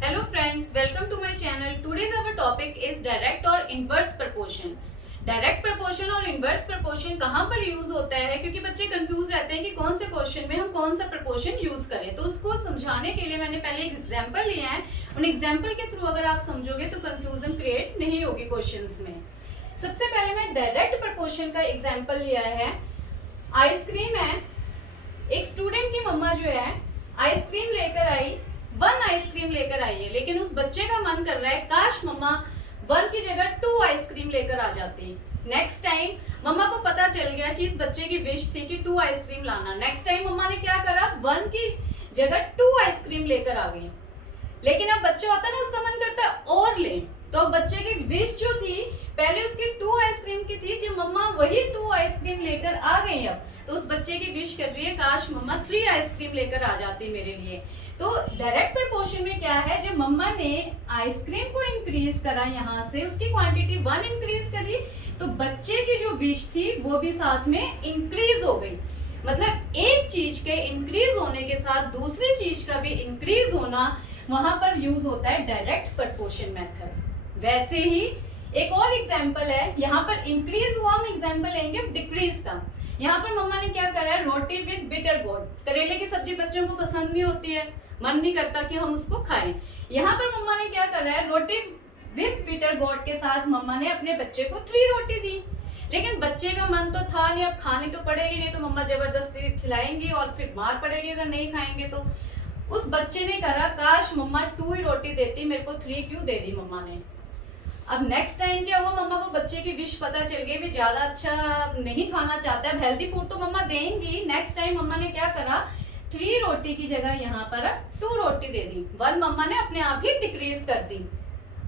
Hello friends, welcome to my channel. Today's our topic is direct और inverse proportion. Direct proportion और inverse proportion कहाँ पर use होता है, क्योंकि बच्चे कंफ्यूज रहते हैं कि कौन से क्वेश्चन में हम कौन सा प्रपोर्शन यूज करें। तो उसको समझाने के लिए मैंने पहले एक एग्जांपल लिया है। उन एग्जांपल के थ्रू अगर आप समझोगे तो कंफ्यूजन क्रिएट नहीं होगी क्वेश्चंस में। सबसे पहले मैं डायरेक्ट प्रपोर्शन का एग्जांपल लिया है। आइसक्रीम है, एक स्टूडेंट की मम्मा जो है आइसक्रीम लेकर आई, 1 आइसक्रीम लेकर आई है, लेकिन उस बच्चे का मन कर रहा है काश मम्मा 1 की जगह 2 आइसक्रीम लेकर आ जाती। नेक्स्ट टाइम मम्मा को पता चल गया कि इस बच्चे की विश थी कि 2 आइसक्रीम लाना। नेक्स्ट टाइम मम्मा ने क्या करा, 1 की जगह 2 आइसक्रीम लेकर आ गई। लेकिन अब बच्चा होता है ना, उसका मन करता है और ले। तो बच्चे की विश जो थी पहले उसकी 2 आइसक्रीम की थी, जब मम्मा वही 2 आइसक्रीम लेकर आ गई अब तो उस बच्चे की विश कर रही है काश मम्मा 3 आइसक्रीम लेकर आ जाती मेरे लिए। तो डायरेक्ट प्रपोर्शन में क्या है, जब मम्मा ने आइसक्रीम को इंक्रीज करा, यहाँ से उसकी क्वांटिटी 1 इंक्रीज करी, तो बच्चे की जो विश थी वो भी साथ में इंक्रीज हो गई। मतलब एक चीज के इंक्रीज होने के साथ दूसरी चीज का भी इंक्रीज होना, वहां पर यूज होता है डायरेक्ट प्रपोर्शन मेथड। वैसे ही एक और एग्जाम्पल है, यहाँ पर इंक्रीज हुआ, हम एग्जाम्पल लेंगे डिक्रीज का। यहाँ पर मम्मा ने क्या करा है, रोटी विद बिटर गोर्ड। करेले की सब्जी बच्चों को पसंद नहीं होती है, मन नहीं करता कि हम उसको खाएं। यहाँ पर मम्मा ने क्या करा है, रोटी विद बिटर गोर्ड के साथ मम्मा ने अपने बच्चे को 3 रोटी दी। लेकिन बच्चे का मन तो था नहीं, अब खानी तो पड़ेगी, नहीं तो मम्मा जबरदस्ती खिलाएंगी और फिर मार पड़ेगी अगर नहीं खाएंगे तो। उस बच्चे ने करा काश मम्मा 2 ही रोटी देती, मेरे को 3 क्यों दे दी मम्मा ने। अब नेक्स्ट टाइम क्या हुआ, मम्मा को बच्चे की विश पता चल गई, भी ज्यादा अच्छा नहीं खाना चाहता है, हेल्दी फूड तो मम्मा देंगी। नेक्स्ट टाइम मम्मा ने क्या करा, 3 रोटी की जगह यहाँ पर 2 रोटी दे दी। 1 मम्मा ने अपने आप ही डिक्रीज कर दी।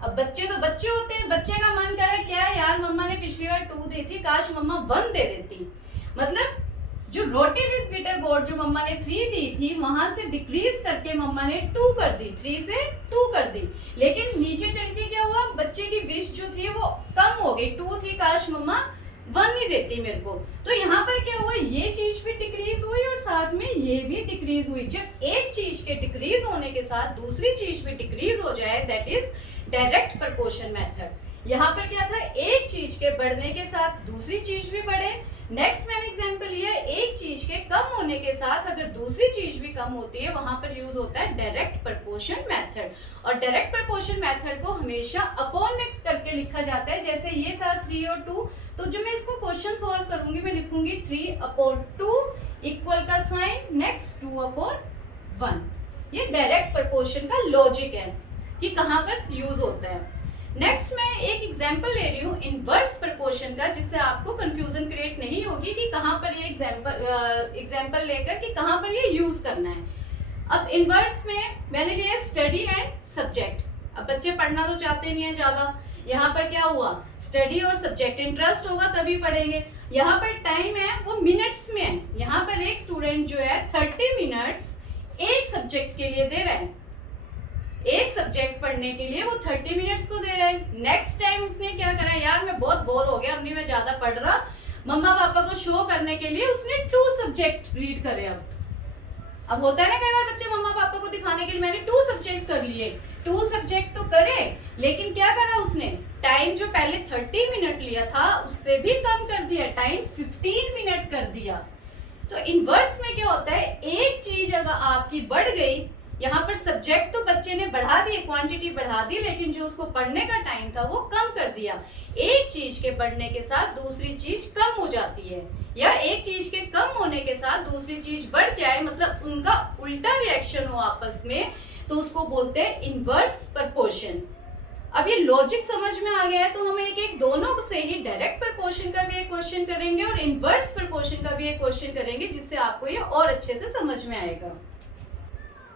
अब बच्चे तो बच्चे होते हैं, बच्चे का मन करे क्या यार मम्मा ने पिछली बार 2 दी थी, काश मम्मा 1 दे देती। मतलब जो रोटी विद बिटर गोर्ड जो मम्मा ने 3 दी थी, वहां से डिक्रीज करके मम्मा ने 2 कर दी, 3 से 2 कर दी। लेकिन नीचे चल के क्या हुआ, बच्चे की विश जो थी वो कम हो गई, 2 थी, काश मम्मा 1 ही देती मेरे को। तो यहाँ पर क्या हुआ, ये चीज भी डिक्रीज हुई और साथ में ये भी डिक्रीज हुई। जब एक चीज के डिक्रीज होने के साथ दूसरी चीज भी डिक्रीज हो जाए, that is direct proportion method. यहाँ पर क्या था, एक चीज के बढ़ने के साथ दूसरी चीज भी बढ़े। नेक्स्ट मैंने एग्जांपल लिया, एक चीज के कम होने के साथ अगर दूसरी चीज भी कम होती है, वहां पर यूज होता है डायरेक्ट प्रपोर्शन मेथड। और डायरेक्ट प्रपोर्शन मेथड को हमेशा अपॉन में करके लिखा जाता है। जैसे ये था 3 और 2, तो जो मैं इसको क्वेश्चन सॉल्व करूंगी मैं लिखूंगी 3/2 इक्वल का साइन, नेक्स्ट 2/1। ये डायरेक्ट प्रपोर्शन का लॉजिक है कि कहाँ पर यूज होता है। नेक्स्ट मैं एक एग्जांपल ले रही हूँ इनवर्स प्रपोर्शन का, जिससे आपको कंफ्यूजन क्रिएट नहीं होगी कि कहाँ पर ये एग्जांपल लेकर कि कहाँ पर ये यूज करना है। अब इनवर्स में मैंने लिया स्टडी एंड सब्जेक्ट। अब बच्चे पढ़ना तो चाहते नहीं है ज्यादा, यहाँ पर क्या हुआ, स्टडी और सब्जेक्ट, इंटरेस्ट होगा तभी पढ़ेंगे। यहाँ पर टाइम है वो मिनट्स में है, यहाँ पर एक स्टूडेंट जो है 30 मिनट्स एक सब्जेक्ट के लिए दे रहा है, एक सब्जेक्ट पढ़ने के लिए वो 30 मिनट्स को दे रहा है। नेक्स्ट टाइम उसने क्या करा, यार मैं बहुत बोर हो गया, अब नहीं मैं ज्यादा पढ़ रहा, मम्मा पापा को शो करने के लिए उसने 2 सब्जेक्ट रीड करे। अब होता है ना कई बार बच्चे मम्मा पापा को दिखाने के लिए मैंने 2 सब्जेक्ट कर लिए, 2 सब्जेक्ट तो करे, लेकिन क्या करा उसने, टाइम जो पहले 30 मिनट लिया था उससे भी कम कर दिया, टाइम 15 मिनट कर दिया। तो इनवर्स में क्या होता है, एक चीज अगर आपकी बढ़ गई, यहाँ पर सब्जेक्ट तो बच्चे ने बढ़ा दिए, क्वांटिटी बढ़ा दी, लेकिन जो उसको पढ़ने का टाइम था वो कम कर दिया। एक चीज के बढ़ने के साथ दूसरी चीज कम हो जाती है, या एक चीज के कम होने के साथ दूसरी चीज बढ़ जाए, मतलब उनका उल्टा रिएक्शन हो आपस में, तो उसको बोलते हैं इनवर्स प्रपोर्शन। अब ये लॉजिक समझ में आ गया है, तो हम एक एक दोनों से ही डायरेक्ट प्रपोर्शन का भी एक क्वेश्चन करेंगे और इनवर्स प्रपोर्शन का भी एक क्वेश्चन करेंगे, जिससे आपको ये और अच्छे से समझ में आएगा।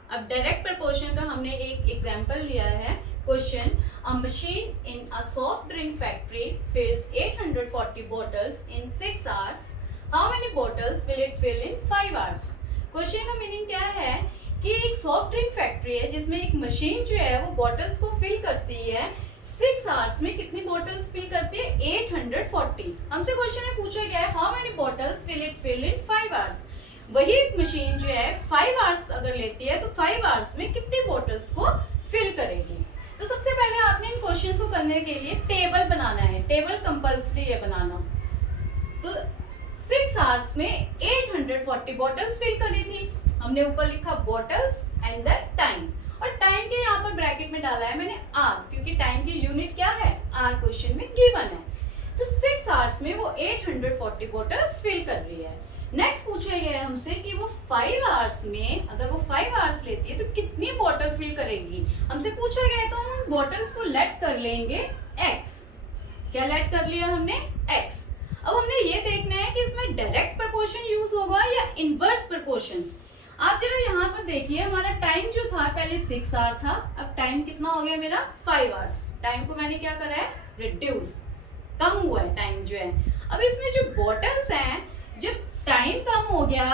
अब डायरेक्ट प्रपोर्शन का हमने एक एग्जांपल लिया है question, a machine in a soft drink factory fills 840 bottles in 6 hours, how many bottles will it fill in 5 hours. Question का मीनिंग क्या है कि एक सॉफ्ट ड्रिंक फैक्ट्री है जिसमें एक मशीन जो है वो बॉटल्स को फिल करती है, 6 आवर्स में कितनी बॉटल्स फिल करती है, 840। हमसे क्वेश्चन में पूछा गया है how many bottles will it fill in 5 hours. वही मशीन जो है 5 आवर्स अगर लेती है तो 5 आवर्स में कितनी बॉटल्स को फिल करे। क्वेश्चन को करने के लिए टेबल बनाना है, टेबल कंपल्सरी है बनाना। तो 6 आवर्स में 840 बॉटल्स फिल करी थी। हमने ऊपर लिखा बॉटल्स एंड द टाइम, और टाइम के यहाँ पर ब्रैकेट में डाला है मैंने आर, क्योंकि टाइम की यूनिट क्या है, आर क्वेश्चन में गिवन है। तो 6 आवर्स में वो 840 बॉटल्स फिल कर रही है। नेक्स्ट पूछा गया है हमसे कि वो 5 आवर्स में, अगर वो 5 आवर्स लेती है तो कितनी बॉटल फिल करेगी। हमसे पूछा गया है तो हम बॉटल्स को लेट कर लेंगे x। क्या लेट कर लिया हमने, x। अब हमने ये देखना है कि इसमें डायरेक्ट प्रपोर्शन यूज होगा या इनवर्स प्रपोर्शन। आप जरा यहाँ पर देखिए, हमारा टाइम जो था पहले 6 आवर था, अब टाइम कितना हो गया मेरा 5 आवर्स। टाइम को मैंने क्या करा है, रिड्यूस, कम हुआ है टाइम जो है। अब इसमें जो बॉटल्स हैं, जब टाइम कम हो गया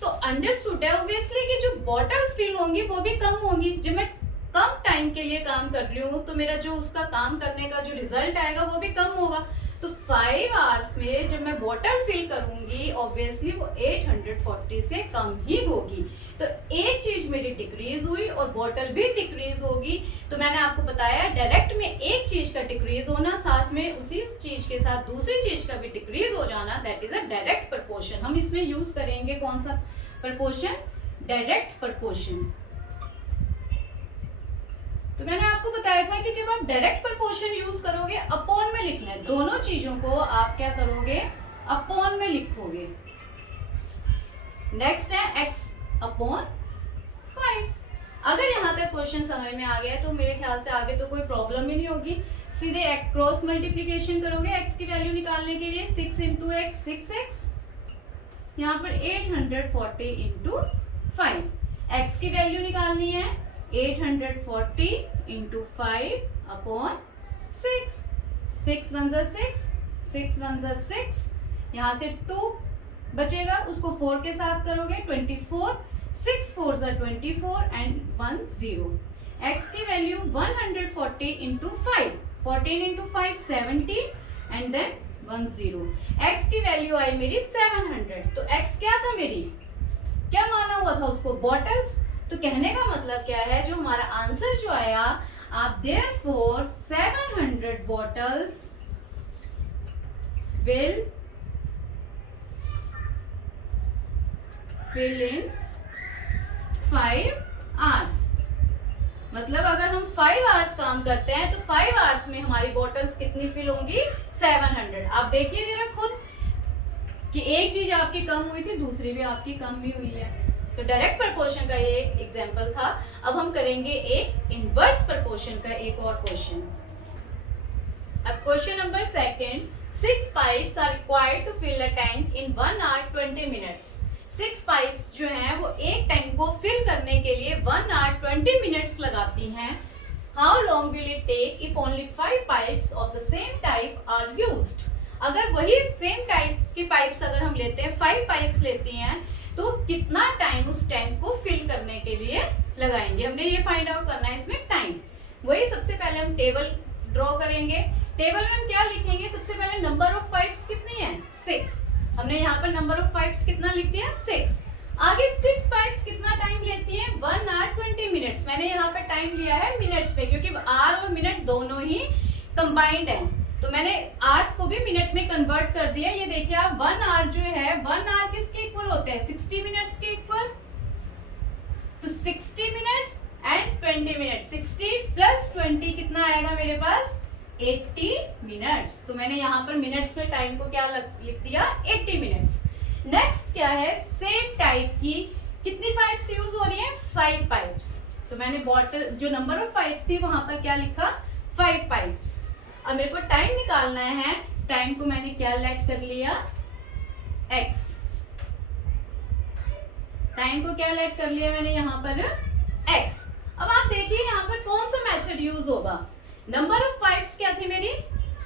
तो अंडरस्टूड है ऑब्वियसली कि जो बॉटल्स फिल होंगी वो भी कम होंगी। जब मैं कम टाइम के लिए काम कर रही हूँ तो मेरा जो उसका काम करने का जो रिजल्ट आएगा वो भी कम होगा। तो 5 आवर्स में जब मैं बॉटल फिल करूंगी ऑब्वियसली वो 840 से कम ही होगी। तो एक चीज मेरी डिक्रीज हुई और बॉटल भी डिक्रीज होगी। तो मैंने आपको बताया डायरेक्ट में एक चीज का डिक्रीज होना, साथ में उसी चीज के साथ दूसरी चीज का भी डिक्रीज हो जाना, that is a direct proportion. हम इसमें यूज करेंगे कौन सा प्रपोर्शन, डायरेक्ट प्रपोर्शन। तो मैंने आपको बताया था कि जब आप डायरेक्ट प्रपोर्शन यूज करोगे अपॉन में लिखना है, दोनों चीजों को आप क्या करोगे, अपॉन में लिखोगे। नेक्स्ट है x अपॉन 5। अगर यहाँ तक क्वेश्चन समझ में आ गया है तो मेरे ख्याल से आगे तो कोई प्रॉब्लम ही नहीं होगी। सीधे क्रॉस मल्टीप्लीकेशन करोगे x की वैल्यू निकालने के लिए, 6 इंटू एक्स 6x, यहाँ पर 840 इंटू 5। x की वैल्यू निकालनी है 840 इंटू 5 अपॉन 6। 6 1 जा 6, 6 1 जा 6, यहाँ से 2 बचेगा, उसको 4 के साथ करोगे 24, 6 4 जा 24 एंड 1 0। x की value 140 into 5, 14 into 5 70 and then 1 0। x की वैल्यू आई मेरी 700। तो x क्या था मेरी, क्या माना हुआ था उसको, बॉटल्स। तो कहने का मतलब क्या है, जो हमारा आंसर जो आया, आप therefore 700 bottles will fill in 5 hours. मतलब अगर हम 5 आवर्स काम करते हैं तो 5 आवर्स में हमारी बॉटल्स कितनी फिल होंगी, 700। आप देखिए जरा खुद कि एक चीज आपकी कम हुई थी, दूसरी भी आपकी कम भी हुई है। तो डायरेक्ट प्रपोर्शन का ये एग्जांपल था। अब हम करेंगे एक इनवर्स प्रपोर्शन का एक और क्वेश्चन। अब question number 2, 6 pipes are required to fill a tank in 1 hour 20 minutes। 6 पाइप्स जो हैं वो एक टैंक को फिल करने के लिए 1 hour 20 minutes लगाती हैं। How long will it take if only 5 pipes of the same type are used. अगर वही सेम टाइप की पाइप्स अगर हम लेते हैं, 5 पाइप्स लेती हैं, तो कितना टाइम उस टैंक को फिल करने के लिए लगाएंगे। हमने ये फाइंड आउट करना है इसमें टाइम। वही सबसे पहले हम टेबल ड्रॉ करेंगे। टेबल में हम क्या लिखेंगे, सबसे पहले नंबर ऑफ पाइप्स कितनी है, 6। हमने यहाँ पर नंबर ऑफ पाइप्स कितना लिख दिया, 6। आगे 6 पाइप्स कितना टाइम लेती है, 1 hour 20 minutes। मैंने यहाँ पर टाइम लिया है मिनट्स पे, क्योंकि आवर और मिनट दोनों ही कंबाइंड है, तो मैंने आवर्स को भी मिनट्स में कन्वर्ट कर दिया। ये देखिए आप 1 hour जो है, 1 hour किसके इक्वल होते हैं, 60 मिनट्स के इक्वल। तो 60 मिनट्स एंड 20 मिनट्स, 60 प्लस 20 कितना आएगा मेरे पास, 80 मिनट्स। तो मैंने यहाँ पर मिनट्स में टाइम को क्या लिख दिया, 80 मिनट्स। नेक्स्ट क्या है, सेम टाइप की कितनी पाइप्स यूज हो रही हैं, 5 पाइप्स। तो मैंने बॉटल जो नंबर ऑफ पाइप्स थी वहां पर क्या लिखा, 5 पाइप्स। अब मेरे को टाइम निकालना है, टाइम को मैंने क्या लेट कर लिया, x। टाइम को क्या लेट कर लिया मैंने यहाँ पर, x। अब आप देखिए यहाँ पर कौन सा मेथड यूज होगा। नंबर ऑफ पाइप्स क्या थी मेरी,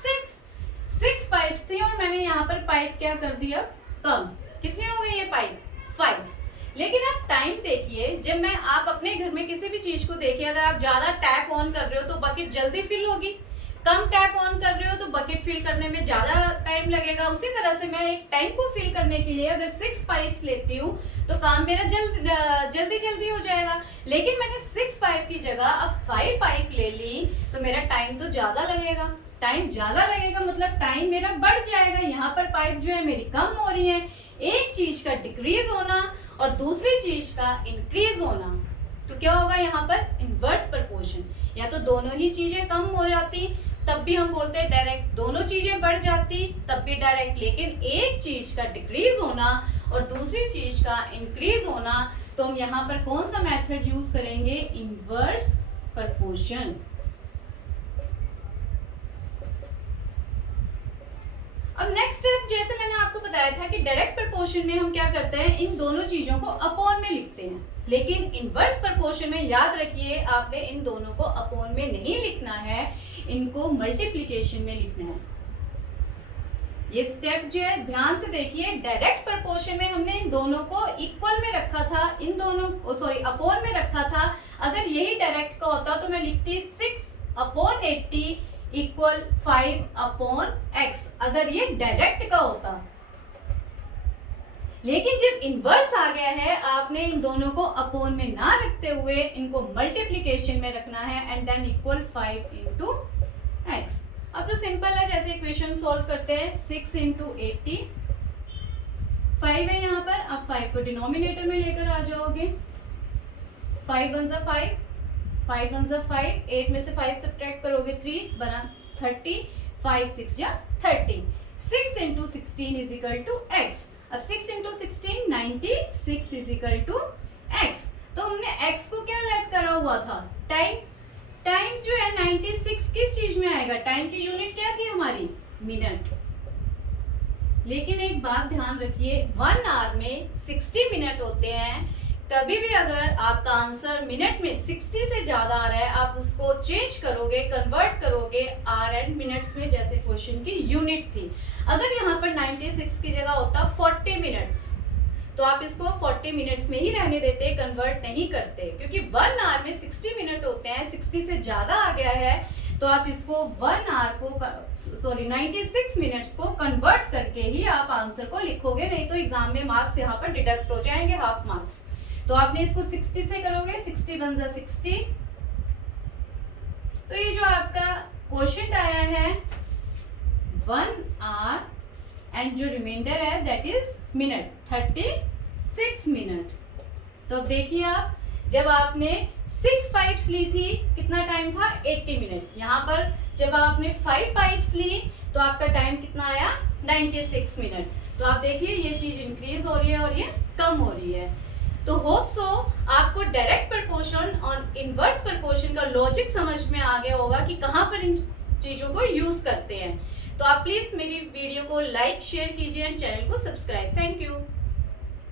6 पाइप्स थी, और मैंने यहाँ पर पाइप क्या कर दिया, कम। कितनी हो गई ये पाइप, 5। लेकिन आप टाइम देखिए, जब मैं आप अपने घर में किसी भी चीज को देखिए, अगर आप ज्यादा टैप ऑन कर रहे हो तो बकेट जल्दी फिल होगी, कम टैप ऑन कर रहे हो तो बकेट फिल करने में ज्यादा टाइम लगेगा। उसी तरह से मैं एक टैंक को फिल करने के लिए अगर 6 पाइप्स लेती हूँ तो काम मेरा जल्दी हो जाएगा। लेकिन मैंने 6 पाइप की जगह अब 5 पाइप ले ली, तो मेरा टाइम तो ज़्यादा लगेगा। टाइम ज़्यादा लगेगा मतलब टाइम मेरा बढ़ जाएगा। यहाँ पर पाइप जो है मेरी कम हो रही है। एक चीज़ का डिक्रीज होना और दूसरी चीज़ का इंक्रीज होना, तो क्या होगा यहाँ पर? Inverse proportion. या तो दोनों ही चीज़ें कम हो जाती तब भी हम बोलते हैं डायरेक्ट, दोनों चीज़ें बढ़ जाती तब भी डायरेक्ट। लेकिन एक चीज़ का डिक्रीज होना और दूसरी चीज़ का इंक्रीज होना, तो हम यहाँ पर कौन सा मेथड यूज करेंगे? Inverse proportion. अब नेक्स्ट स्टेप, जैसे मैंने आपको बताया था कि डायरेक्ट प्रपोर्शन में हम क्या करते हैं, इन दोनों चीजों को अपॉन में लिखते हैं। लेकिन इनवर्स प्रपोर्शन में याद रखिए आपने इन दोनों को अपॉन में नहीं लिखना है, इनको मल्टीप्लिकेशन में लिखना है। ये स्टेप जो है ध्यान से देखिए। डायरेक्ट प्रपोर्शन में हमने इन दोनों को इक्वल में रखा था, इन दोनों अपॉन में रखा था। अगर यही डायरेक्ट का होता तो मैं लिखती 6/80 इक्वल 5/x, अगर ये डायरेक्ट का होता। लेकिन जब इनवर्स आ गया है, आपने इन दोनों को अपॉन में ना रखते हुए इनको मल्टीप्लिकेशन में रखना है एंड देन इक्वल 5 × x। अब तो सिंपल है, जैसे इक्वेशन सॉल्व करते हैं। 6 × 80, 5 है यहाँ पर। अब 5 को डिनोमिनेटर में लेकर आ जाओगे। 5 1 = 5, 5 1 = 5, 8 में से 5 सब्ट्रैक्ट करोगे 3 बना 30, 5 6 = 30। 6 × 16 = x। अब 6 × 16 96 = x। तो हमने x को क्या लेट करा हुआ था? टाइम। टाइम जो है 96 किस चीज में आएगा? टाइम की यूनिट क्या थी हमारी? मिनट। लेकिन एक बात ध्यान रखिए, 1 आवर में 60 मिनट होते हैं। कभी भी अगर आपका आंसर मिनट में 60 से ज्यादा आ रहा है, आप उसको चेंज करोगे, कन्वर्ट करोगे आवर एंड मिनट्स में, जैसे क्वेश्चन की यूनिट थी। अगर यहाँ पर 96 की जगह होता 40 मिनट्स, तो आप इसको 40 मिनट्स में ही रहने देते, कन्वर्ट नहीं करते। क्योंकि 1 आवर में 60 मिनट होते हैं, 60 से ज्यादा आ गया है तो आप इसको 1 आवर को 96 मिनट्स को कन्वर्ट करके ही आप आंसर को लिखोगे, नहीं तो एग्जाम में मार्क्स यहाँ पर डिडक्ट हो जाएंगे, हाफ मार्क्स। तो आपने इसको 60 से करोगे, 60 1 = 60। तो ये जो आपका क्वेश्चन आया है 1 आवर एंड जो रिमाइंडर है दैट इज मिनट, 36 मिनट। तो अब देखिए आप, जब आपने 6 पाइप्स ली थी कितना टाइम था? 80 मिनट। यहाँ पर जब आपने 5 पाइप्स ली तो आपका टाइम कितना आया? 96 मिनट। तो आप देखिए ये चीज इंक्रीज हो रही है और ये कम हो रही है। तो होप सो आपको डायरेक्ट प्रपोर्शन और इनवर्स प्रपोर्शन का लॉजिक समझ में आ गया होगा कि कहाँ पर इन चीजों को यूज करते हैं। तो आप प्लीज मेरी वीडियो को लाइक शेयर कीजिए एंड चैनल को सब्सक्राइब। Thank you.